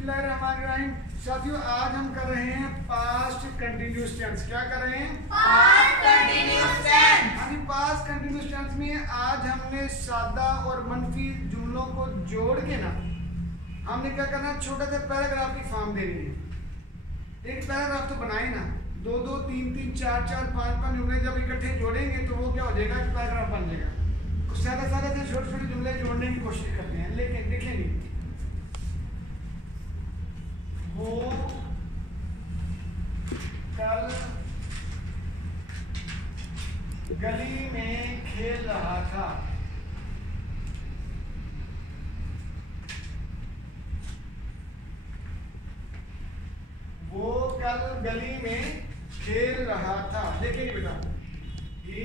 बिस्मिल्लाहिर्रहमानिर्रहीम। साथियों, आज हम कर रहे हैं पास्ट कंटिन्यूअस टेंस। क्या कर रहे हैं? Past continuous tense. हाँ जी, पास्ट कंटिन्यूअस टेंस में आज हमने सादा और मनफी जुमलों को जोड़ के ना हमने क्या करना है, छोटा सा पैराग्राफ की फॉर्म देनी है। एक पैराग्राफ तो बनाए ना, दो दो तीन तीन चार चार पाँच पाँच जुमले जब इकट्ठे जोड़ेंगे तो वो क्या हो जाएगा, एक पैराग्राफ बन जाएगा। कुछ सादा सादा से छोटे छोटे जुमले जोड़ने की कोशिश करते हैं, लेकिन देखेंगे वो कल गली में खेल रहा था। वो कल गली में खेल रहा था। देखिए बेटा, he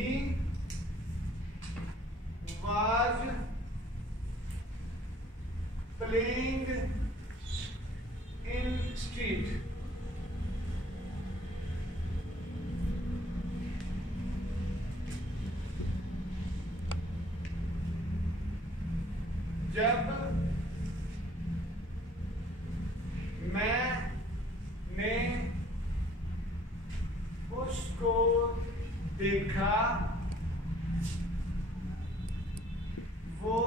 was playing in street. जब मैंने उसको देखा वो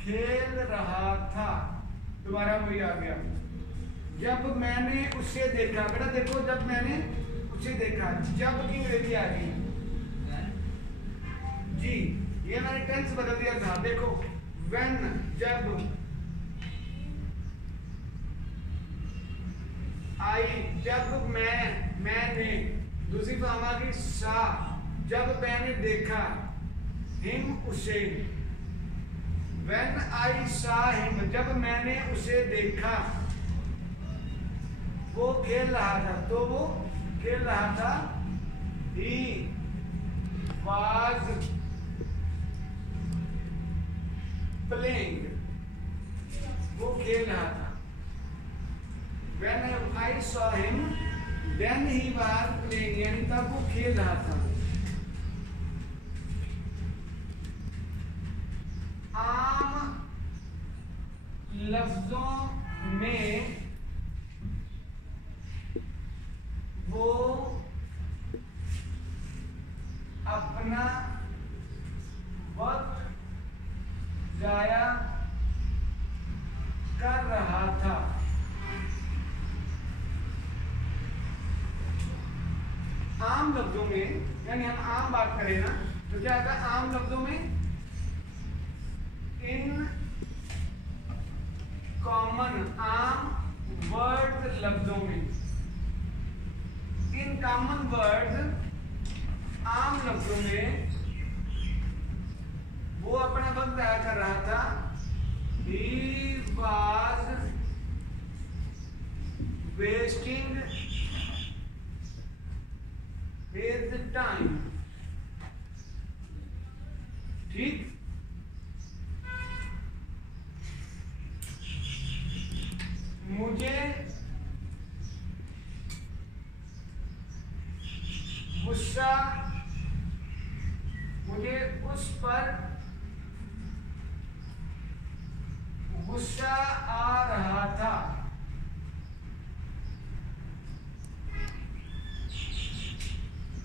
खेल रहा था। दोबारा वही आ गया। जब मैंने उसे देखा, बेटा देखो, जब मैंने उसे देखा, जब की अंग्रेजी आ गई जी, ये मैंने टेंस बदल दिया था। देखो, व्हेन जब, आई जब मैंने, दूसरी फॉर्म आ गई सा, जब मैंने देखा, हिम उसे, When I saw him, जब मैंने उसे देखा, वो खेल रहा था। तो वो खेल रहा था, he was playing, वो खेल रहा था। When I saw him, then he was playing, यानी तब वो खेल रहा था। आम लफ्जों में वो अपना वक्त जाया कर रहा था। आम लफ्जों में, यानी हम आम बात करें ना, तो क्या होगा आम लफ्जों में? इन कॉमन, आम वर्ड लफ्जों में, इन कॉमन वर्ड, आम लफ्जों में वो अपना वक्त जाया कर रहा था। He was wasting his time। ठीक, मुझे गुस्सा, मुझे उस पर गुस्सा आ रहा था।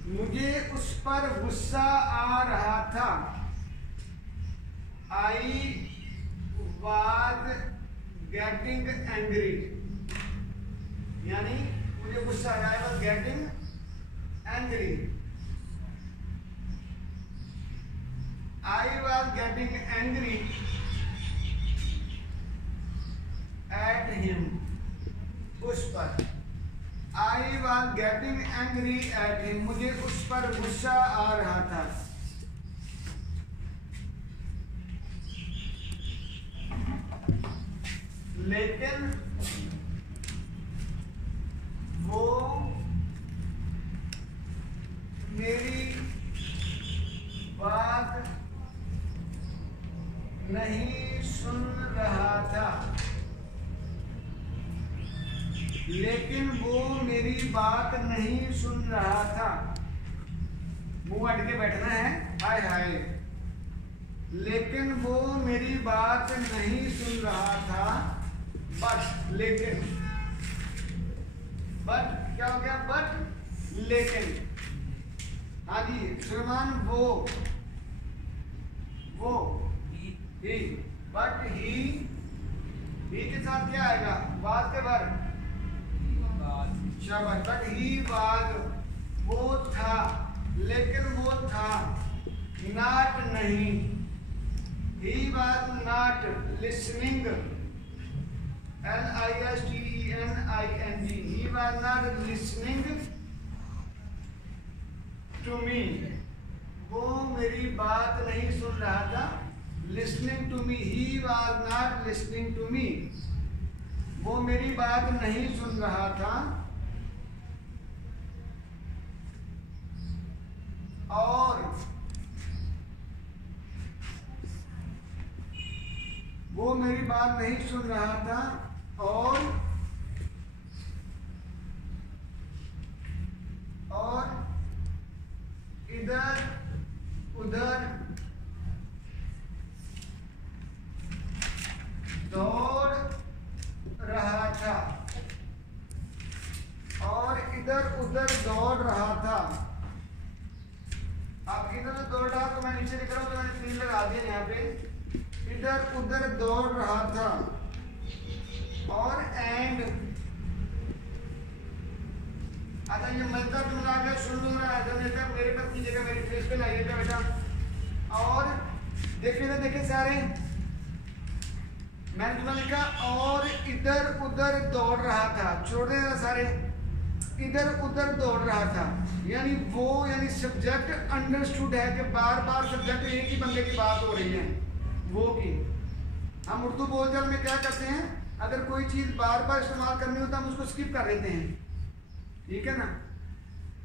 मुझे उस पर गुस्सा आ रहा था। I was getting angry, यानी मुझे गुस्सा आया। I was getting angry, I was getting angry at him, उस पर। I was getting angry at him, मुझे उस पर गुस्सा आ रहा था। लेकिन वो मेरी बात नहीं सुन रहा था। लेकिन वो मेरी बात नहीं सुन रहा था। मुंह अट के बैठना है। हाय हाय। लेकिन वो मेरी बात नहीं सुन रहा था। बट लेकिन, बट क्या हो गया? बट लेकिन। हाँ जी सुलेमान, वो ही, बट ही के साथ क्या आएगा? बात के बाद शाबाश। बट ही वाज, वो था, लेकिन वो था, नॉट नहीं। He was not listening, LISTENING, he was not listening to me, वो मेरी बात नहीं सुन रहा था। listening to me, he was not listening to me, वो मेरी बात नहीं सुन रहा था। और वो मेरी बात नहीं सुन रहा था और इधर उधर दौड़ रहा था, और इधर उधर दौड़ रहा था। अब इधर दौड़ रहा, तो मैं नीचे लिख रहा हूं, तो मैंने तीन लगा दिया यहाँ पे। इधर उधर दौड़ रहा था और एंड, अच्छा ये मंजर जुमला है, सुन लूंगा मेरे पास की जगह मेरी फेस पे लाइएगा बेटा। और देखिए ना, देखिए सारे, मैंने जुमला लिखा और इधर उधर दौड़ रहा था। छोड़ देना सारे, इधर उधर दौड़ रहा था, यानी वो, यानी सब्जेक्ट अंडरस्टूड है कि बार बार सब्जेक्ट एक ही बंदे की बात हो रही है, वो की। हम उर्दू बोलचाल में क्या करते हैं, अगर कोई चीज बार बार इस्तेमाल करनी हो तो हम उसको स्किप कर देते हैं, ठीक है ना।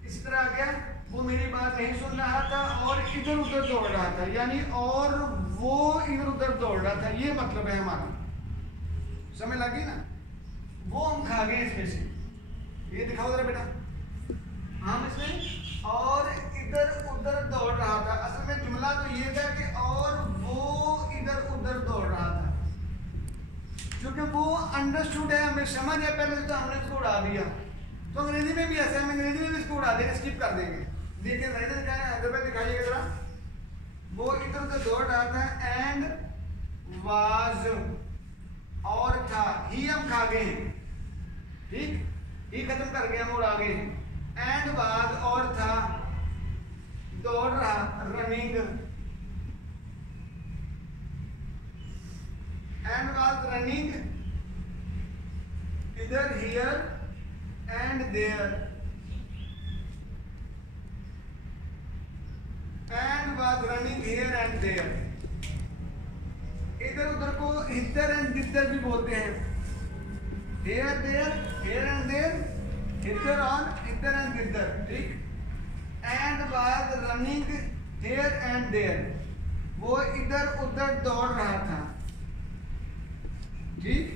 इसी तरह आ गया, वो मेरी बात नहीं सुन रहा था और इधर उधर दौड़ रहा था, यानी और वो इधर उधर दौड़ रहा था, ये मतलब है हमारा। समझ लगी ना? वो हम खा गए इसमें से। ये दिखाओ जरा बेटा, हम इसमें और इधर उधर दौड़ रहा था, असल में जुमला तो ये था कि और वो इधर उधर दौड़ रहा था, क्योंकि वो अंडरस्टूड है, हमें समझ है पहले से, तो हमने इसको उड़ा दिया। तो अंग्रेजी में भी ऐसे, हम अंग्रेजी में भी इसको उड़ा देंगे, स्किप कर देंगे। देखिए राइटर क्या है, हैदराबाद दिखाइएगा जरा। वो इधर उधर दौड़ रहा था, एंड वाज, और था, ही हम खा गए हैं, ठीक, ही खत्म कर गए, हम उड़ा गए। एंड वाज, और था, दौड़ रहा, रनिंग, एंड वाज रनिंग, इधर, here and there, and was running here and there. इधर उधर को इधर एंड दिधर भी बोलते हैं, here there, here and there, इधर और इधर एंड दिधर, ठीक। And was running here and there, वो इधर उधर दौड़ रहा था, ठीक।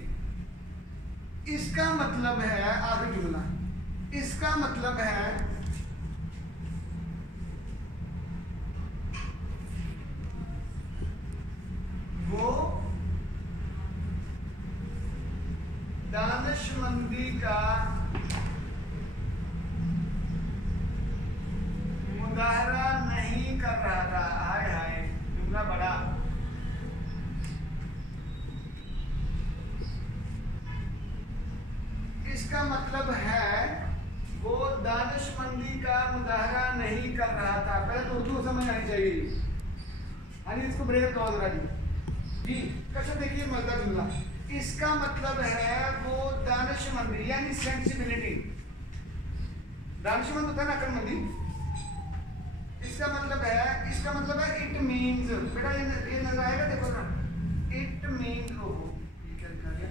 इसका मतलब है, आगे जुमला, इसका मतलब है वो दानिशमंदी का मुजाहरा नहीं कर रहा था। हाय हाय, जुमला बड़ा। इसका मतलब है वो दानिशमंदी का मुजाहरा नहीं कर रहा था। पहले तो उर्दू समझ आनी चाहिए, यानी इसको ब्रेक करो जरा जी। कैसे देखिए मज़ेदार जुमला। इसका मतलब है वो दानिशमंदी, यानी सेंसिबिलिटी। दानिशमंद होता है ना, अक्लमंदी। इसका मतलब है इट मीन्स, बेटा ये नजर आएगा, देखो ना, इट मीन्स, ओहो ये क्या लिखा गया,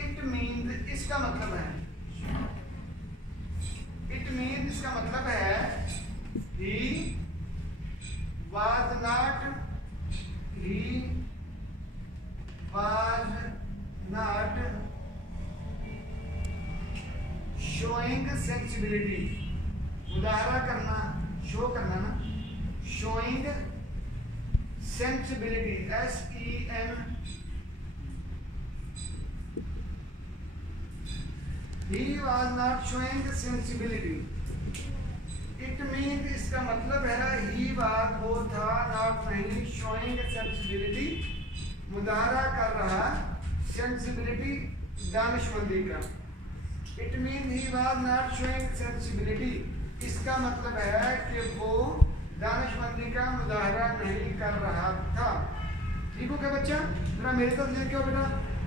इट मीन्स, इसका मतलब है, इट मीन्स, इसका मतलब है ही was not showing sensibility, मुजाहरा करना, शो करना ना, showing sensibility, SEN, he was not showing sensibility. It means इसका मतलब है he was वो था not नहीं showing sensibility मुदाहरा कर रहा sensibility दानिशमंदी का. It means he was not showing sensibility. इसका मतलब है कि वो दानिशमंदी का मुदाहरा नहीं कर रहा था. ठीक हो क्या बच्चा? जरा मेरे तरफ देखो बेटा.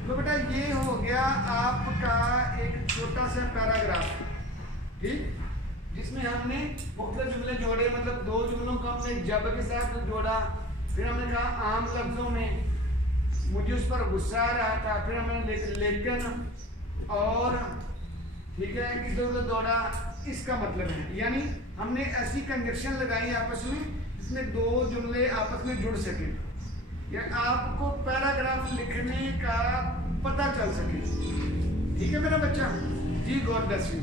तो बेटा ये हो गया आपका एक छोटा सा पैराग्राफ, ठीक, जिसमें हमने मुख्तलिफ जुमले जोड़े, मतलब दो जुमलों को हमने जब के साथ जोड़ा. फिर हमने कहा आम लफ्जों में मुझे उस पर गुस्सा आ रहा था. फिर हमने लेकिन और, ठीक है, इधर उधर दौड़ा. इसका मतलब है यानी हमने ऐसी कंजक्शन लगाई आपस में जिसमें दो जुमले आपस में जुड़ सके या आपको पैराग्राफ लिखने का पता चल सके. ठीक है मेरा बच्चा जी, गॉड ब्लेस यू.